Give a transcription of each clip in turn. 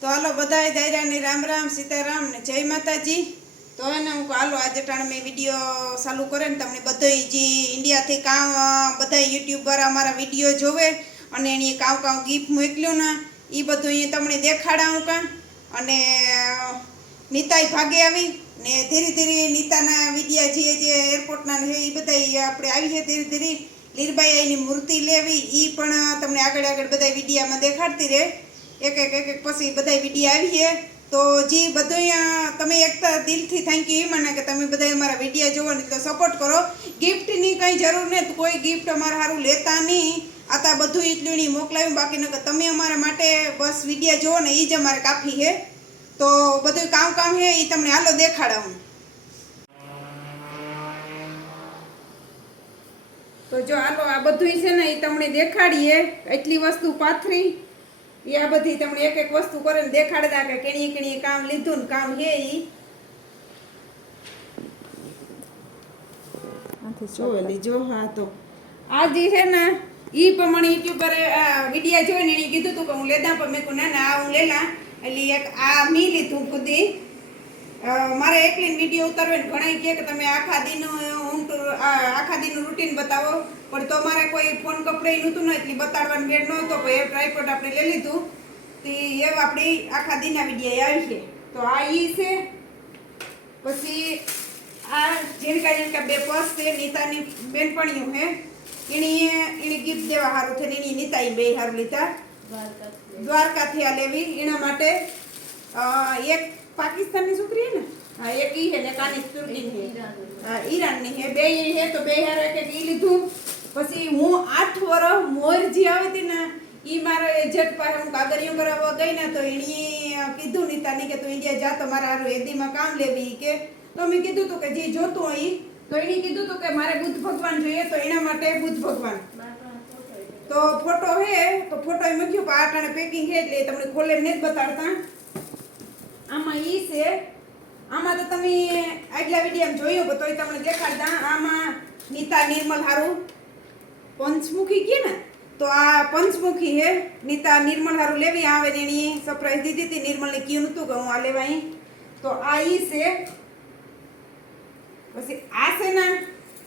તો હાલો બધાય દાયરાની રામ રામ, સીતારામ ને જય માતાજી. તો એને હું હાલો આજે ટાણે મેં વીડિયો ચાલુ કરે ને તમને બધોય જે ઇન્ડિયાથી કામ બધા યુટ્યુબર અમારા વીડિયો જોવે અને એની કામ કામ ગિફ્ટ મોકલ્યું ને એ બધું અહીંયા તમને દેખાડાવું કાં? અને નીતાય ભાગે આવી ને ધીરે ધીરે નીતાના વિડિયા જે જે એરપોર્ટના છે એ બધા આપણે આવી છે ધીરે ધીરે. લીરબાઈ એની મૂર્તિ લેવી એ પણ તમને આગળ આગળ બધા વિડીયામાં દેખાડતી રહે. એક એક એક એક પછી બધા વિડીયા આવીએ તો જે બધું તમે એક દિલથી થેન્ક યુ મને કે તમે બધા અમારા વિડીયા જોવો ને તો સપોર્ટ કરો. ગિફ્ટની કંઈ જરૂર નહીં કોઈ ગિફ્ટ અમારે સારું લેતા નહીં. આ તો બધું એટલું મોકલાવ્યું. બાકી નકર તમે અમારા માટે બસ વિડીયા જોવો ને એ જ અમારે કાફી છે. તો બધું કામ કામ છે એ તમને હાલો દેખાડાવું. તો જો હાલો આ બધું છે ને એ તમને દેખાડીએ. એટલી વસ્તુ પાથરી. એ આ બધી તમને એક એક વસ્તુ કરે ને દેખાડતા કે કેણીએ કેણીએ કામ લીધું ને કામ હે ઈ. જોયેલી જો હા તો. આજે છે ને ઈ પ્રમાણે યુટ્યુબર વિડીયા જોઈને એણે કીધું તું કે હું લેતા પણ મેં કહું ના ના આ હું લેલા. એટલે એક આ મી લીધું ખુદી. મારે એકલી વીડિયો ઉતારવે ને ઘણા કે તમે આખા દીનું આખા દીનું રૂટીન બતાવો. પણ તો અમારે કોઈ ફોન કપડે નહોતું ને એટલે બતાડવાનું ગેર નહોતો પણ એ ટ્રાયપોડ આપણે લઈ લીધું. તે એ આપણી આખા દીના વિડીયા આવી છે. તો આ એ છે. પછી આ જીણકા જીણકા બે પર્સ છે નીતાની બેનપણીઓ હે એણીએ એની ગિફ્ટ દેવા સારું થઈને એની નીતાઈ બે સારું લીધા. દ્વારકાથી. આ લેવી. એના માટે એક પાકિસ્તાનની છોકરી હે ને? હા એક ઈ હે ને કાની તુર્કીની હે હા ઈરાનની હે બે ઈ હે તો બે હારે એક ઈ લીધું. પછી હું આઠ વર્ષ મોર જે આવી હતી ને ઈ મારો એજન્ટ પાસે હું કાગળિયું કરાવવા ગઈ ને તો એણે કીધું નીતાને કે તું ઇન્ડિયા જા તો મારે હારું એદીમાં કામ લેવી કે. તો મેં કીધું તું કે જે જોતું હોય તો એણે કીધું તું કે મારે બુદ્ધ ભગવાન જોઈએ તો એના માટે બુદ્ધ ભગવાન. તો ફોટો હે તો ફોટો એ મૂક્યું આ આટાણે પેકિંગ છે એટલે તમને ખોલે ને જ બતાડતા. આમાં ઈ છે આમાં તો તમે આટલા વીડિયો જોયું તોય તમને દેખાડતા. આમાં નીતા નિર્મલ હારું પંચમુખી કે ને તો આ પંચમુખી હે નીતા નિર્મલ હારું લેવી આવે ને એની સરપ્રાઈઝ દીધી હતી. નિર્મલને કીધું હતું કે હું આ લેવા અહીં તો આ ઈ છે. પછી આ છે ને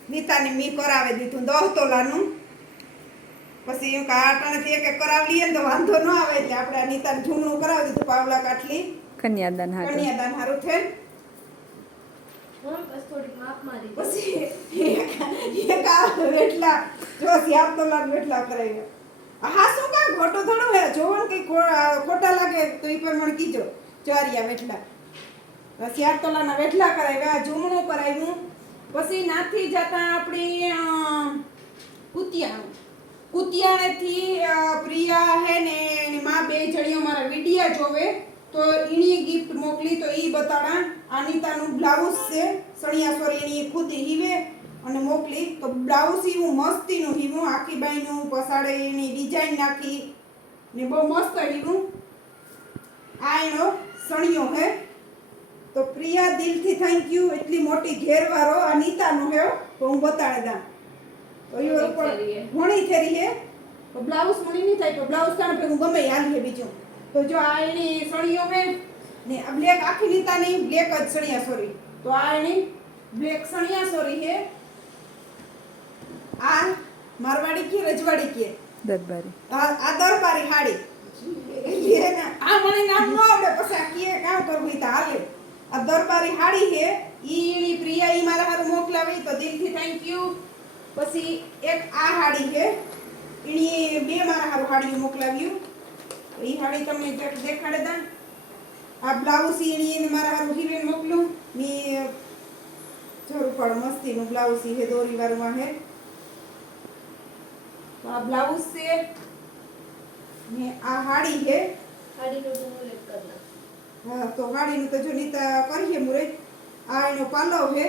નીતાને મી કરાવી દીધું દહ તોલાનું પછી એમ કાટાણેથી એક એક કરાવી લઈએ ને તો વાંધો ન આવે એટલે આપણે નીતાને ઝૂમણું કરાવી દીધું પાવલા કાટલી કન્યાદાન હારું કન્યાદાન હારું થયેલ હા, શું કા ખોટો થોડો લાગે તો ઈ પ્રમાણે કીજો. ચારિયા વેટલા. સિયાબ તોલાના વેટલા કરાવ્યા જૂમણું કરાવ્યું પછી નાથી જતા આપણી કુતિયા કુતિયાણેથી પ્રિયા હે ને માં બે જણીઓ મારા વિડિયા જોવે. તો એણીએ ગિફ્ટ મોકલી તો એ બતાડા અનિતાનું બ્લાઉઝ છે સણિયા સોરી એની ખુદ હીવે અને મોકલી. તો બ્લાઉઝ હીવું મસ્તીનું હીવું આખી બાઈનું પસાડે એની ડિઝાઇન નાખી ને બહુ મસ્ત હીવું. આ એનો સણિયો હે. તો પ્રિયા દિલથી થેન્ક યુ એટલી મોટી ઘેરવાળો નીતાનો હે તો હું બતાડે દા તો એ ઉપર ઘણી થેરી હે. તો બ્લાઉઝ મળી નહીં થાય તો બ્લાઉઝ કાને હું ગમે હાલી હે બીજું. તો જો આ એની સળીઓ હે ને આ બ્લેક આખી નીતાની બ્લેક જ સળિયા સોરી તો આ એની બ્લેક સળિયા સોરી હે આ મારવાડી કે રજવાડી કે? દરબારી. આ દરબારી હાડી. આ મને નામ ન આવડે પછી આ કીએ કામ કરવું તો હાલે. આ દરબારી હાડી હે ઈ પ્રિયા ઈ મારા હારું મોકલાવી તો દિલથી થેન્ક યુ પછી એક આ હાડી હે એની બે મારા હારું હાડી મોકલાવ્યું. ઈ હાડી તમને જરાક દેખાડે દા આ બ્લાઉઝ એની મારા હારું હિરેન મોકલું. ની જરૂર પડે મસ્તીનું બ્લાઉઝ ઈ હે દોરી વાળું હે. તો આ બ્લાઉઝ છે. ને આ હાડી છે હા તો હાડીનું તો જો નીતા કરીએ મુરે. આ એનો પાલવ હે.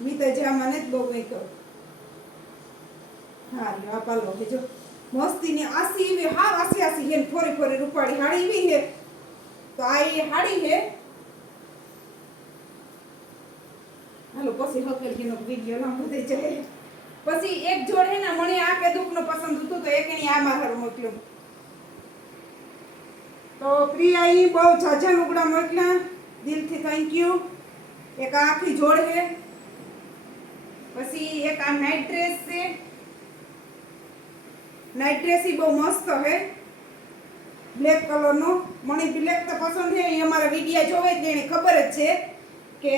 નીતા જે મને જ બહુ કંઈ કહું હા આ પાલવ હે જો. મસ્તીની આસી એવી હા આસી આસી હે ફોરી ફોરી રૂપાળી હાડી એવી હે. તો આ એ હાડી હે. હાલો, પછી હકેલીનો વીડિયો લાંબો થઈ જાય. પછી એક જોડ હે ને મને આ કે દુઃખનો પસંદ હતું તો એક એની આ મારા મોકલ્યું તો પ્રિયા પ્રિયાઈ બહુ ઝાઝા લુગડા મોકલ્યા દિલથી થેન્ક યુ એક આખી જોડ હે. પછી એક આ નાઇટ ડ્રેસ છે. નાઇટ ડ્રેસ બહુ મસ્ત છે બ્લેક કલરનો મને બ્લેક તો પસંદ છે. એ અમારા વિડીયા જોવે જ એને ખબર જ છે કે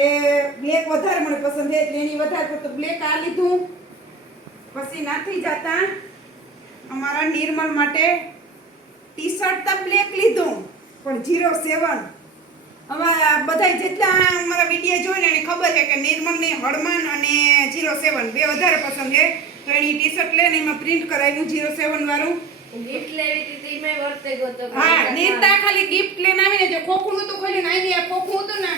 બ્લેક વધારે મને પસંદ છે. એટલે એની વધારે પડતું બ્લેક આ લીધું. પછી નાથી જતા અમારા નિર્મલ માટે ટી શર્ટ તો બ્લેક લીધું, પણ જીરો સેવન અમારા બધા જેટલા અમારા વીડિયો જોઈને એને ખબર છે કે નિર્મલને હળમાન અને જીરો સેવન બે વધારે પસંદ છે. તો એની ટી શર્ટ લઈને એમાં પ્રિન્ટ કરાવ્યું જીરો સેવન વાળું. હા ખાલી ગિફ્ટ લઈને આવીને જો ખોખું હતું ખોલીને આવી આ ખોખું હતું ને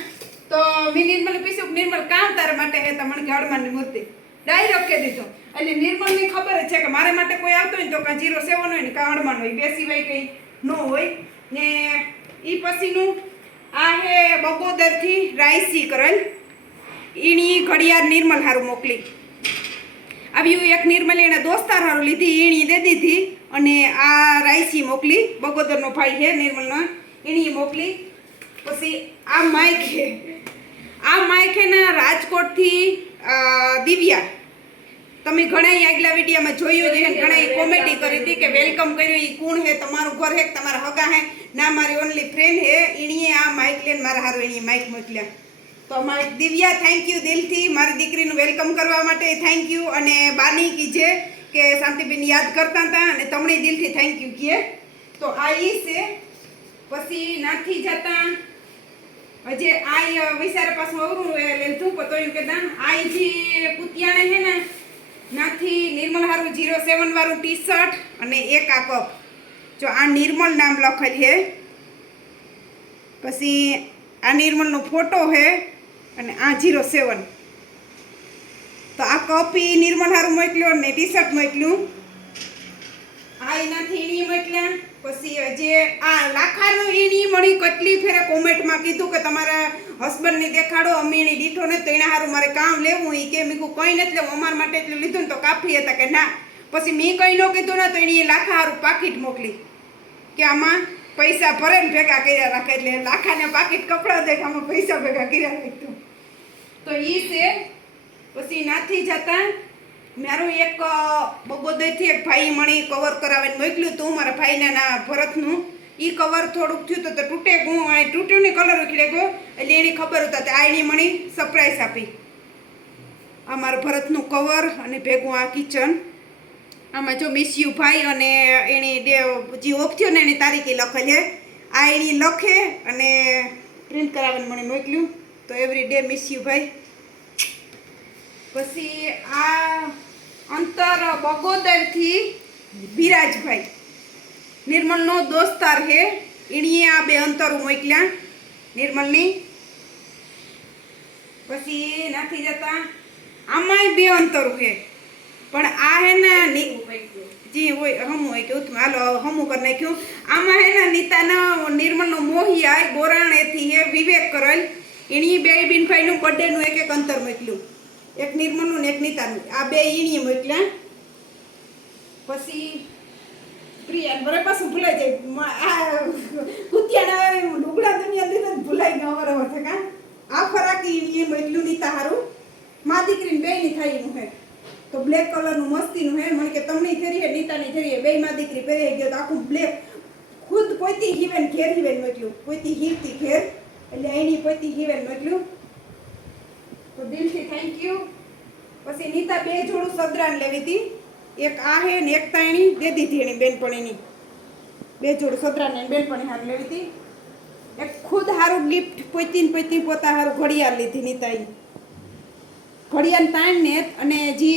તો મેં નિર્મલ પૂછ્યું નિર્મલ કામ તારા માટે હે? તો મને મૂર્તિ. ડાયરેક્ટ કહી દીધો. એટલે નિર્મલની ખબર છે કે મારા માટે કોઈ આવતો હોય તો કાં જીરો સેવન હોય ને કાં હળમાન હોય બે સિવાય કંઈ ન હોય. ને એ પછીનું આ હે બગોદરથી રાયસી કરેલ. એની ઘડિયાળ નિર્મલ હારું મોકલી. આવ્યું એક નિર્મલ એને દોસ્તાર હારું લીધી એણી દે દીધી અને આ રાઈસી મોકલી, બગોદરનો ભાઈ છે નિર્મલનો એણી મોકલી. પછી આ છે. આ માઈક છે ને રાજકોટથી દિવ્યા. તમે ઘણા આગલા વિડીયામાં જોયું છે ઘણા કોમેડી કરી હતી કે વેલકમ કર્યું એ કોણ હે, તમારું ઘર હે તમારા હગા હે? ના, મારી ઓનલી ફ્રેન્ડ હે. એણીએ આ માઇક લઈને મારા હારું એણીએ માઇક મોકલ્યા. તો અમારી દિવ્યા થેન્ક યુ દિલથી મારી દીકરીનું વેલકમ કરવા માટે થેન્ક યુ અને બાની કીજે કે શાંતિબેન યાદ કરતા હતા અને તમને દિલથી થેન્ક યુ કીએ. તો આ ઈ છે, પછી નાથી જતા, હજે આ વિચારે પાછું અવરું લીધું પતોયું કે દાન આ જે કુતિયાને છે ને, નાથી નિર્મલ હારું જીરો સેવન વાળું ટી શર્ટ અને એક આ કપ જો આ નિર્મલ નામ લખેલ છે. પછી આ નિર્મલનો ફોટો છે. અને આ જીરો સેવન તો આ કોપી નિર્મલ હારું મોકલ્યો ને ટી શર્ટ મોકલ્યું. આ એનાથી એની મોકલ્યા. પછી જે આ લાખાનું એની મળી કેટલી ફેરે કોમેન્ટમાં કીધું કે તમારા હસબન્ડને દેખાડો, અમે એની દીઠો ને તો એના હારું મારે કામ લેવું એ કે મીકું કંઈ નથી લેવું, અમારા માટે એટલું લીધું ને તો કાફી હતા કે ના. પછી મેં કંઈ ન કીધું ને તો એની એ લાખા હારું પાકીટ મોકલી. કે આમાં પૈસા ભરે ભેગા કર્યા રાખે, એટલે લાખાને પાકીટ કપડાં દે આમાં પૈસા ભેગા કર્યા રાખતું તો ઈ છે. પછી નાથી જતા મારું એક બગોદરથી એક ભાઈ મણી કવર કરાવીને મોકલ્યું હતું મારા ભાઈના ના ભરતનું. ઈ કવર થોડુંક થયું તો તૂટે ગું આ તૂટ્યું ને કલર ઉખડે ગયો, એટલે એની ખબર હતા તો આ એની મણી સરપ્રાઈઝ આપી. આ મારું ભરતનું કવર અને ભેગું આ કિચન આમાં જો મિસયુ ભાઈ અને એની જે ઓફ થયો ને એની તારીખે લખેલ છે આ એની લખે અને પ્રિન્ટ કરાવીને મને મોકલ્યું. તો એવરી ડે મિસ યુ ભાઈ. પછી આ અંતર બગોદરથી બિરાજભાઈ. નિર્મલનો દોસ્તાર છે એણીએ આ બે અંતર મોકલ્યા. નિર્મલની. પછી નથી જતા. આમાંય બે અંતરું છે પણ આ હે ને જી હોય હમું હોય કેવું તમે હાલો હમું કરી નાખ્યું. આમાં હે ને નીતાના નિર્મલનો મોહિયા બોરાણેથી હે એની બે બિનભાઈનું બર્થડેનું એક એક અંતર મોકલ્યું. એક નિર્મળનું ને એક નીતાનું. આ બે એણીએ મોકલ્યા. પછી પ્રિયા બરાબર પાછું ભૂલાઈ જાય. આ કુતિયાના લુગડા દુનિયા દીધા ને ભૂલાઈ ગયો અવાર અવાર કા આ ફરાકી એણીએ મોકલ્યું નીતા હારું. મા દીકરીને બેયની થાય એનું હે. તો બ્લેક કલરનું મસ્તીનું હે. મને કે તમને ફેરી હે નીતાની ફેરી હે. બે માં દીકરી પહેરી ગયો તો આખું બ્લેક ખુદ કોઈથી હિવેન ઘેર હિવેન મોકલ્યું. કોઈથી હીરતી ઘેર. એટલે એની પતિ હિવેન મોકલ્યું તો દિલથી થેન્ક યુ પછી નીતા બે જોડું સદરાન લેવી હતી. એક આ હે ને એક તાણી દે દીધી એની બેનપણીની. બે જોડું સદરાન ને બેનપણી હાર લેવી હતી. એક ખુદ હારું ગિફ્ટ પોતીને પોતી પોતા હારું ઘડિયાળ લીધી નીતાઈ ઘડિયાળ તાણ ને અને જે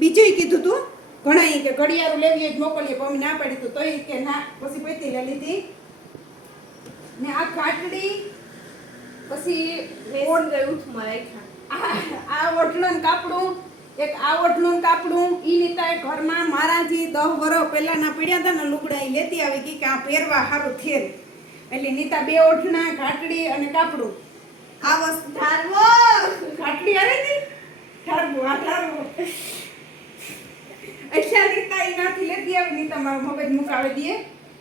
બીજું કીધું તું ઘણા કે ઘડિયાળ લેવી જ મોકલીએ મમ્મી ના પાડી તું તોય કે ના, પછી પૈતી લઈ લીધી. ને આ કાટડી પછી ઓળ ગયું આ આ ઓઢણું કાપડું એક આ ઓઢણું કાપડું ઈ નીતા એ ઘરમાં મારાથી દહ વર્ષ પહેલાના પડ્યા હતા ને લુગડા એ લેતી આવી ગઈ કે આ પહેરવા સારું થેર. એટલે નીતા બે ઓઢણા ઘાટડી અને કાપડું. આ વસ્તુ ધારવો! ઘાટડી અરે ની ધારવો આ ધારવો. એટલે નીતા એનાથી નાથી લેતી આવી. નીતા મારો મગજ મુકાવી દે.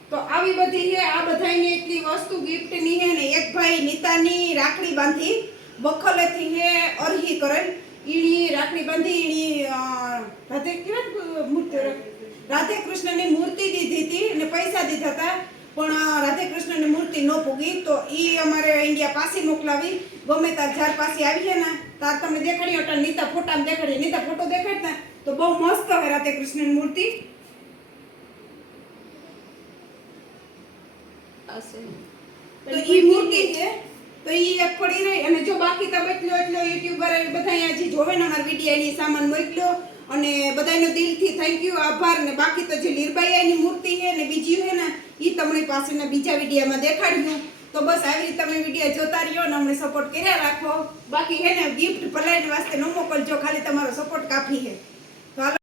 તો આવી બધી છે આ બધાને એટલી વસ્તુ ગિફ્ટની છે ને, એક ભાઈ નીતાની રાખડી બાંધી બખલેથી છે અરહી કરેલ ઈણી રાખડી બાંધી, ઈણી રાધે કેવા મૂર્તિ રાધે કૃષ્ણની મૂર્તિ દીધી હતી અને પૈસા દીધા હતા. પણ રાધે કૃષ્ણની મૂર્તિ ન પૂગી, તો એ અમારે ઇન્ડિયા પાસે મોકલાવી. ગમે તાર જાર પાસે આવી ને, તાર તમને દેખાડી હતા નીતા ફોટામાં દેખાડી, નીતા ફોટો દેખાડતા. તો બહુ મસ્ત હવે રાધે કૃષ્ણની મૂર્તિ. હશે. તો એ મૂર્તિ છે? તો એ એક પડી રહી. અને જો બાકી તમે એટલો એટલો યુટ્યુબર બધા અહીંયા જે જોવે ને અમારા વીડિયો એની સામાન મોકલ્યો અને બધાનો દિલથી થેન્ક યુ આભાર. ને બાકી તો જે લીરબાઈની મૂર્તિ છે ને બીજી છે ને એ તમારી પાસેના બીજા વિડીયોમાં દેખાડ્યું તો બસ આવી રીતે તમે વીડિયો જોતા રહ્યો ને અમને સપોર્ટ કર્યા રાખો. બાકી હે ને ગિફ્ટ ભલાઈ વાસ્તે ન મોકલજો. ખાલી તમારો સપોર્ટ કાફી છે.